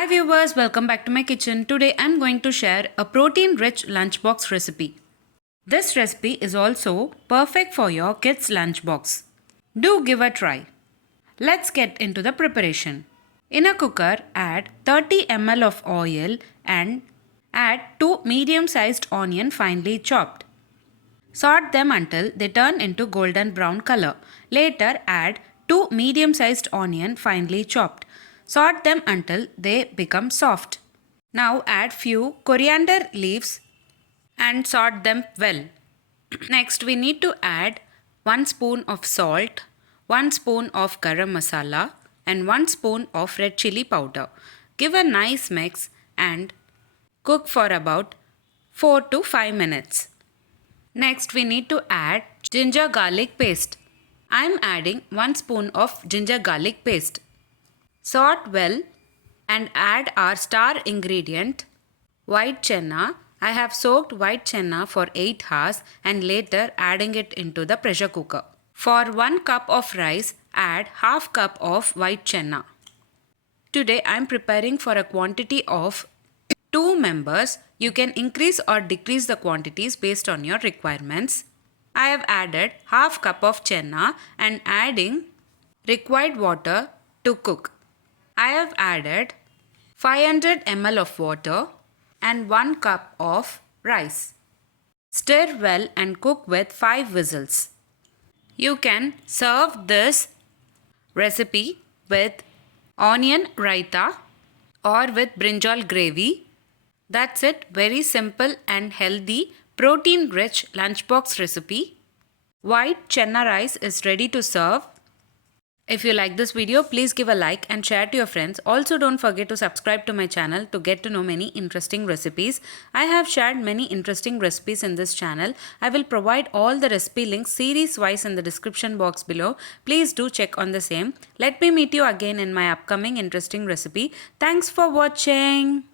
Hi viewers, welcome back to my kitchen. Today I'm going to share a protein-rich lunchbox recipe. This recipe is also perfect for your kids' lunchbox. Do give a try. Let's get into the preparation. In a cooker, add 30 ml of oil and add 2 medium-sized onion finely chopped. Saute them until they turn into golden brown color. Later, add 2 medium-sized onion finely chopped. Saute them until they become soft. Now add few coriander leaves and saute them well. Next, we need to add 1 spoon of salt, 1 spoon of garam masala and 1 spoon of red chili powder. Give a nice mix and cook for about 4 to 5 minutes. Next, we need to add ginger garlic paste. I am adding 1 spoon of ginger garlic paste. Saute well and add our star ingredient, white chenna. I have soaked white chenna for 8 hours and later adding it into the pressure cooker. For 1 cup of rice, add half cup of white chenna. Today I am preparing for a quantity of 2 members. You can increase or decrease the quantities based on your requirements. I have added half cup of chenna and adding required water to cook. I have added 500 ml of water and 1 cup of rice. Stir well and cook with 5 whistles. You can serve this recipe with onion raita or with brinjal gravy. That's it, very simple and healthy protein-rich lunchbox recipe. White chenna rice is ready to serve. If you like this video, please give a like and share to your friends. Also, don't forget to subscribe to my channel to get to know many interesting recipes. I have shared many interesting recipes in this channel. I will provide all the recipe links series-wise in the description box below. Please do check on the same. Let me meet you again in my upcoming interesting recipe. Thanks for watching.